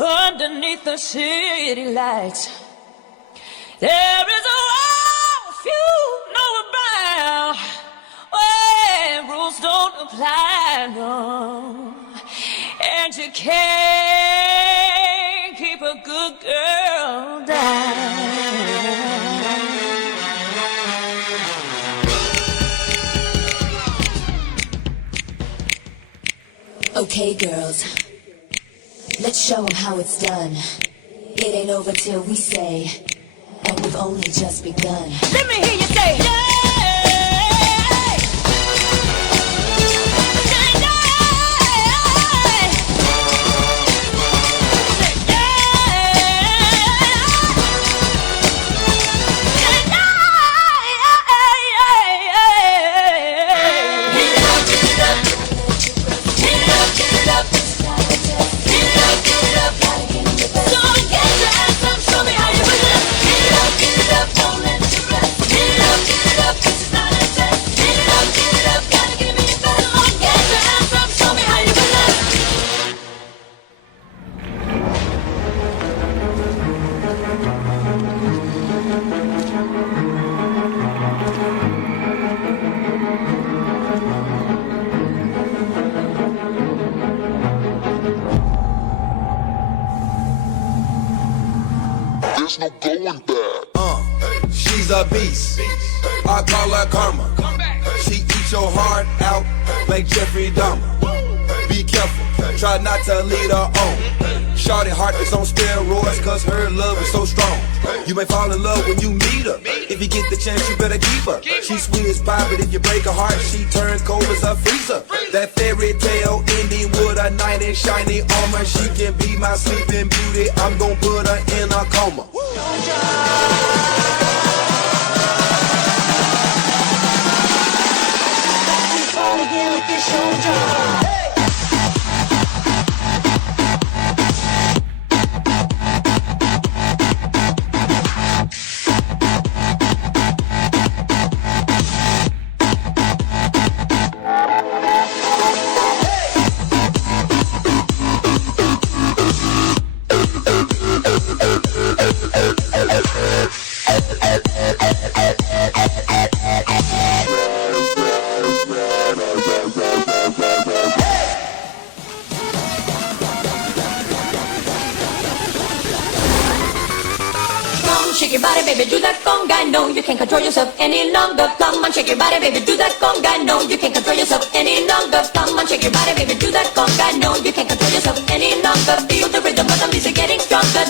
Underneath the city lights, there is a world few know about, where rules don't apply, no, and you can't keep a good girl down. Okay, girls, let's show them how it's done. It ain't over till we say, and we've only just begun. Let me hear you say, yeah! There's no going back. She's a beast. I call her karma. She eats your heart out like Jeffrey Dahmer. Be careful, try not to lead her on. Shorty heart is on steroids cause her love is so strong. You may fall in love when you meet her. If you get the chance, you better keep her. She's sweet as pie, but if you break her heart, she turns cold as a freezer. That fairy tale ending with a knight in shiny armor. She can be my sleeping beauty. I'm gonna put her in a coma. Shake your body, baby, do that conga. No, you can't control yourself any longer. Come on, shake your body, baby, do that conga. No, you can't control yourself any longer. Come on, shake your body, baby, do that conga. No, you can't control yourself any longer. Feel the rhythm of the music getting stronger.